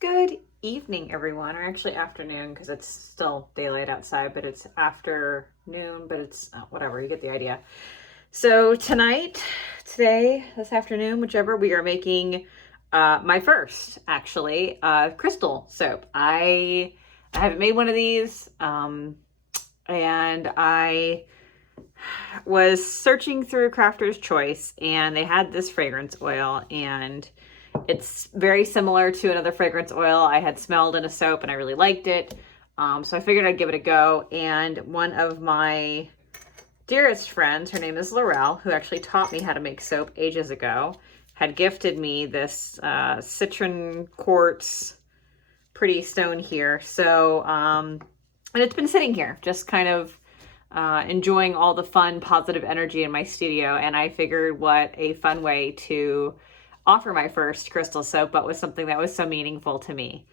Good evening, everyone, or actually afternoon because it's still daylight outside, but it's afternoon, but it's whatever, you get the idea. So today, this afternoon, whichever, we are making my first, actually, crystal soap. I haven't made one of these, and I was searching through Crafter's Choice, and they had this fragrance oil, and it's very similar to another fragrance oil I had smelled in a soap, and I really liked it. So I figured I'd give it a go. And one of my dearest friends, her name is Laurelle, who actually taught me how to make soap ages ago, had gifted me this Citrine Quartz pretty stone here. So, and it's been sitting here, just kind of enjoying all the fun, positive energy in my studio. And I figured what a fun way to offer my first crystal soap, but with something that was so meaningful to me.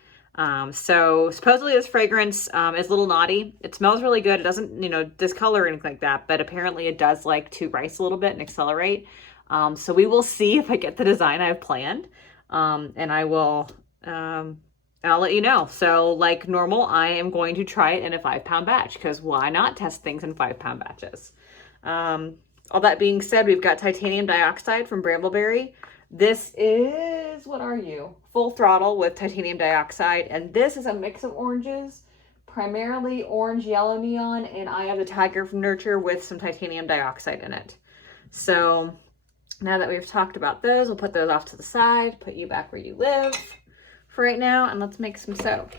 So supposedly this fragrance is a little naughty. It smells really good. It doesn't, discolor or anything like that, but apparently it does like to rise a little bit and accelerate. So we will see if I get the design I've planned. And I'll let you know. So like normal, I am going to try it in a 5-pound batch because why not test things in 5-pound batches? All that being said, we've got titanium dioxide from Brambleberry. This is, what are you? Full Throttle with titanium dioxide. And this is a mix of oranges, primarily orange, yellow neon, and Eye of the Tiger from Nurture with some titanium dioxide in it. So now that we've talked about those, we'll put those off to the side, put you back where you live for right now, and let's make some soap.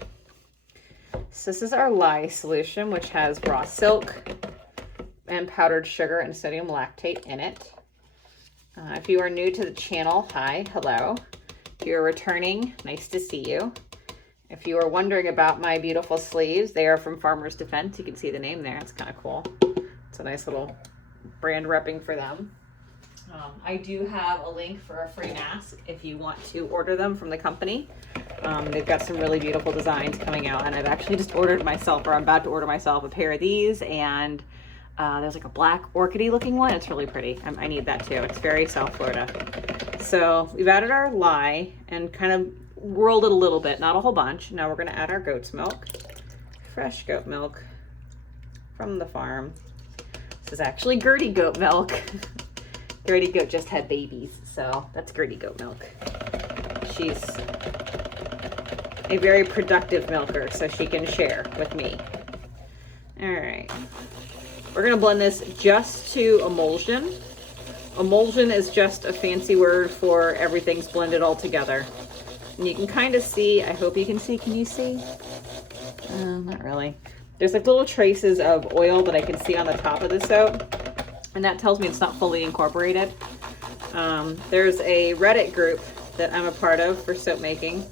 So this is our lye solution, which has raw silk and powdered sugar and sodium lactate in it. If you are new to the channel, hi, hello. If you're returning, nice to see you. If you are wondering about my beautiful sleeves, they are from Farmer's Defense. You can see the name there. It's kind of cool. It's a nice little brand repping for them. I do have a link for a free mask if you want to order them from the company. They've got some really beautiful designs coming out, and I've actually just ordered myself, or I'm about to order myself, a pair of these, and there's like a black orchidy looking one. It's really pretty. I need that too. It's very South Florida. So we've added our lye and kind of whirled it a little bit, not a whole bunch. Now we're going to add our goat's milk, fresh goat milk from the farm. This is actually Gertie goat milk. Gertie goat just had babies, so that's Gertie goat milk. She's a very productive milker, so she can share with me. All right. We're gonna blend this just to emulsion. Emulsion is just a fancy word for everything's blended all together. And you can kind of see, I hope you can see, can you see? Not really. There's like little traces of oil that I can see on the top of the soap, and that tells me it's not fully incorporated. There's a Reddit group that I'm a part of for soap making,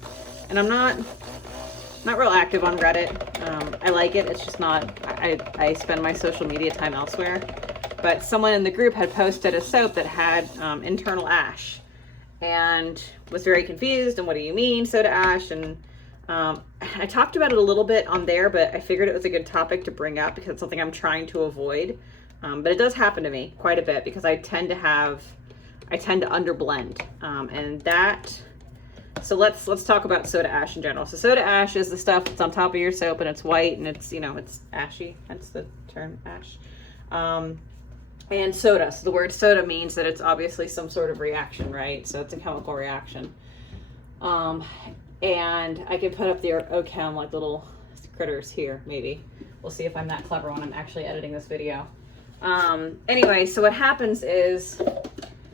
and I'm not real active on Reddit. I like it. It's just not, I spend my social media time elsewhere. But someone in the group had posted a soap that had internal ash and was very confused. And what do you mean, soda ash? And I talked about it a little bit on there, but I figured it was a good topic to bring up because it's something I'm trying to avoid. But it does happen to me quite a bit because I tend to underblend. So let's talk about soda ash in general. So soda ash is the stuff that's on top of your soap and it's white and it's, it's ashy. That's the term, ash. And soda. So the word soda means that it's obviously some sort of reaction, right? So it's a chemical reaction. And I can put up the OChem like little critters here, maybe. We'll see if I'm that clever when I'm actually editing this video. Anyway, so what happens is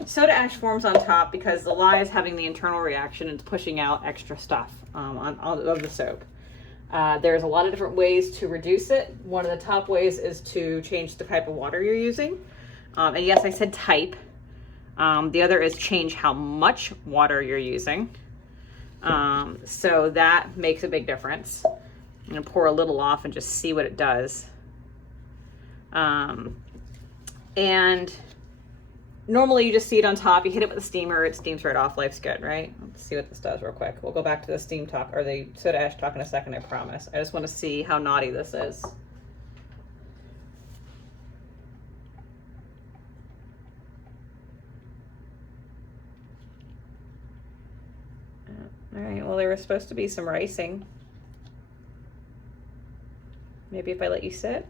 soda ash forms on top because the lye is having the internal reaction and it's pushing out extra stuff of the soap. There's a lot of different ways to reduce it. One of the top ways is to change the type of water you're using. And yes, I said type. The other is change how much water you're using. So that makes a big difference. I'm going to pour a little off and just see what it does. And normally you just see it on top, you hit it with a steamer, it steams right off, life's good, right? Let's see what this does real quick. We'll go back to the steam talk, or the soda ash talk in a second, I promise. I just want to see how naughty this is. All right, well, there was supposed to be some ricing. Maybe if I let you sit.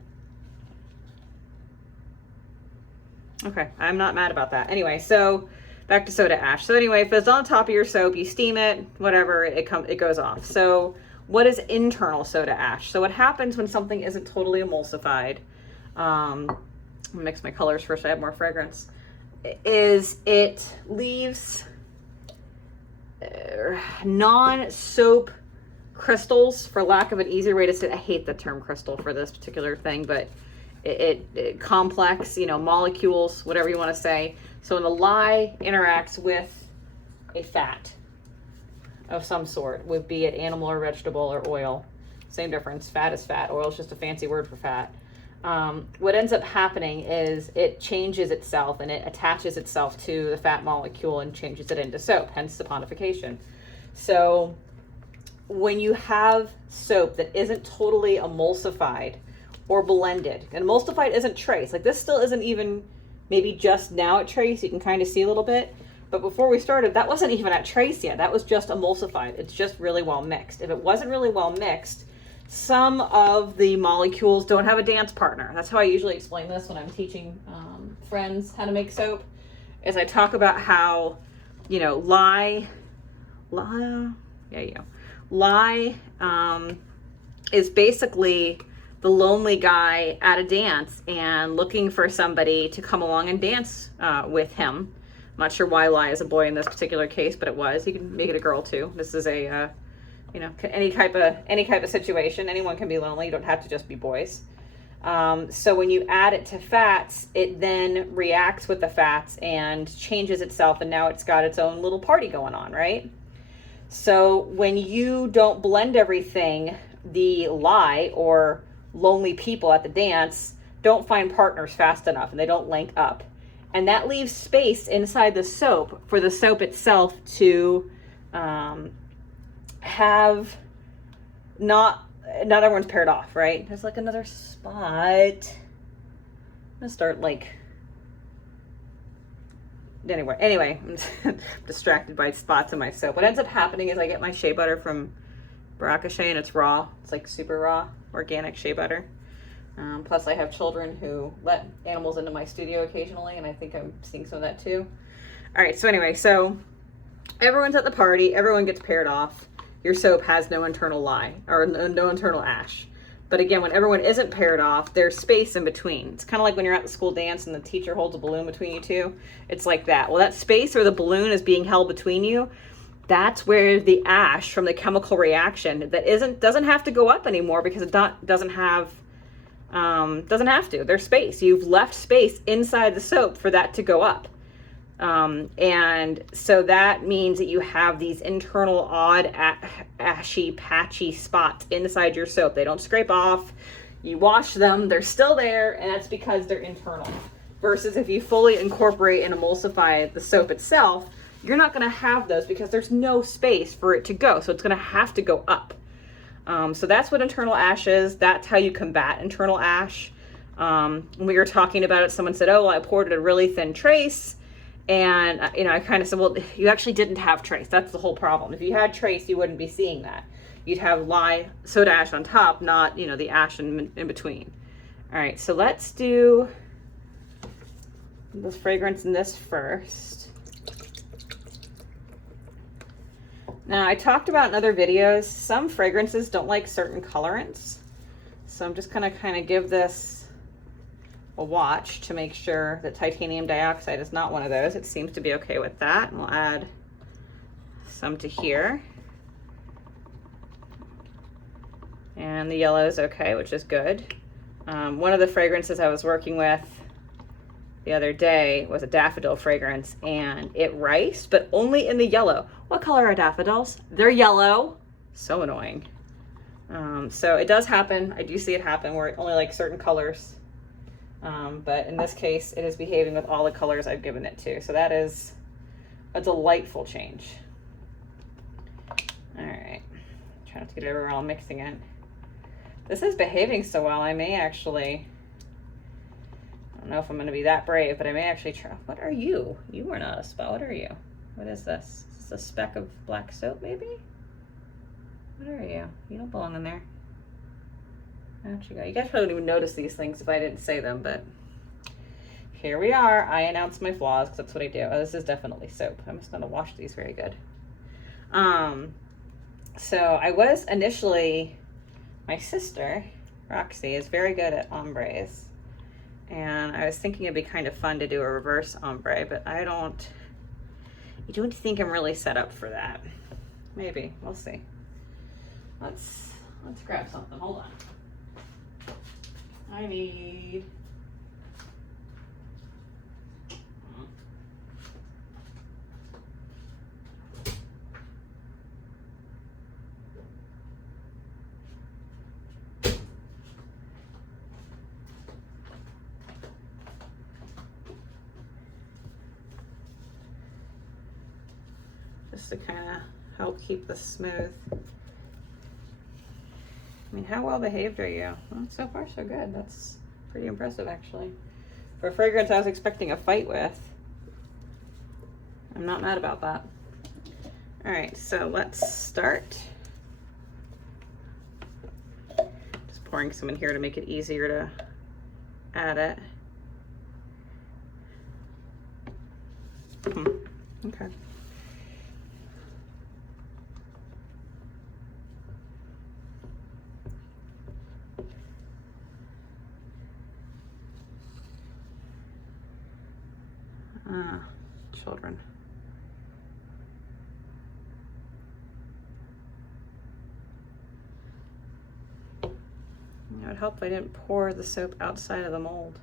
Okay, I'm not mad about that. Anyway, so back to soda ash. So anyway, if it's on top of your soap, you steam it, whatever, it goes off. So what is internal soda ash? So what happens when something isn't totally emulsified, I'll mix my colors first so I have more fragrance, is it leaves non-soap crystals, for lack of an easier way to say it. I hate the term crystal for this particular thing, but it complex, you know, molecules, whatever you want to say. So when the lye interacts with a fat of some sort, would be it animal or vegetable or oil, same difference. Fat is fat. Oil is just a fancy word for fat. What ends up happening is it changes itself and it attaches itself to the fat molecule and changes it into soap, hence saponification. So when you have soap that isn't totally emulsified or blended, and emulsified isn't trace, like this still isn't even, maybe just now at trace, you can kind of see a little bit, but before we started, that wasn't even at trace yet. That was just emulsified. It's just really well mixed. If it wasn't really well mixed, some of the molecules don't have a dance partner. That's how I usually explain this when I'm teaching friends how to make soap, is I talk about how, you know, lye is basically the lonely guy at a dance and looking for somebody to come along and dance with him. I'm not sure why lye is a boy in this particular case, but it was. You can make it a girl too. This is a you know, any type of situation. Anyone can be lonely. You don't have to just be boys. So when you add it to fats, it then reacts with the fats and changes itself, and now it's got its own little party going on, right? So when you don't blend everything, the lye or lonely people at the dance don't find partners fast enough and they don't link up. And that leaves space inside the soap for the soap itself to have not everyone's paired off, right? There's like another spot. I'm gonna start like, anyway, I'm distracted by spots in my soap. What ends up happening is I get my shea butter from Caprica, and it's raw. It's like super raw, organic shea butter. Plus I have children who let animals into my studio occasionally, and I think I'm seeing some of that too. All right, so anyway, so everyone's at the party, everyone gets paired off. Your soap has no internal lye, or no internal ash. But again, when everyone isn't paired off, there's space in between. It's kind of like when you're at the school dance and the teacher holds a balloon between you two. It's like that. Well, that space where the balloon is being held between you, that's where the ash from the chemical reaction that doesn't have to go up anymore, because it doesn't have to. There's space. You've left space inside the soap for that to go up. And so that means that you have these internal odd ashy patchy spots inside your soap. They don't scrape off. You wash them, they're still there, and that's because they're internal. Versus if you fully incorporate and emulsify the soap itself, you're not going to have those because there's no space for it to go. So it's going to have to go up. So that's what internal ash is. That's how you combat internal ash. When we were talking about it, someone said, oh, well, I poured a really thin trace. And, you know, I kind of said, well, you actually didn't have trace. That's the whole problem. If you had trace, you wouldn't be seeing that. You'd have lye soda ash on top, not, you know, the ash in between. All right, so let's do the fragrance in this first. Now, I talked about in other videos, some fragrances don't like certain colorants. So I'm just going to kind of give this a watch to make sure that titanium dioxide is not one of those. It seems to be okay with that. And we'll add some to here. And the yellow is okay, which is good. One of the fragrances I was working with the other day was a daffodil fragrance, and it riced, but only in the yellow. What color are daffodils? They're yellow. So annoying. So it does happen. I do see it happen where it only likes certain colors. But in this case, it is behaving with all the colors I've given it to. So that is a delightful change. All right, try not to get it everywhere while I'm mixing it. This is behaving so well, I may actually, I don't know if I'm going to be that brave, but I may actually try. What are you? You are not a spot. What are you? What is this? Is this a speck of black soap, maybe? What are you? You don't belong in there. Out you go. You guys probably wouldn't even notice these things if I didn't say them, but here we are. I announce my flaws because that's what I do. Oh, this is definitely soap. I must not have washed these very good. So I was initially, my sister, Roxy, is very good at ombres. And I was thinking it'd be kind of fun to do a reverse ombre, but I don't think I'm really set up for that. Maybe, we'll see. Let's grab something, hold on. I need, just to kind of help keep this smooth. I mean, how well behaved are you? Well, so far so good. That's pretty impressive, actually. For a fragrance I was expecting a fight with, I'm not mad about that. All right, so let's start. Just pouring some in here to make it easier to add it. Okay. Children. It would help if I didn't pour the soap outside of the mold.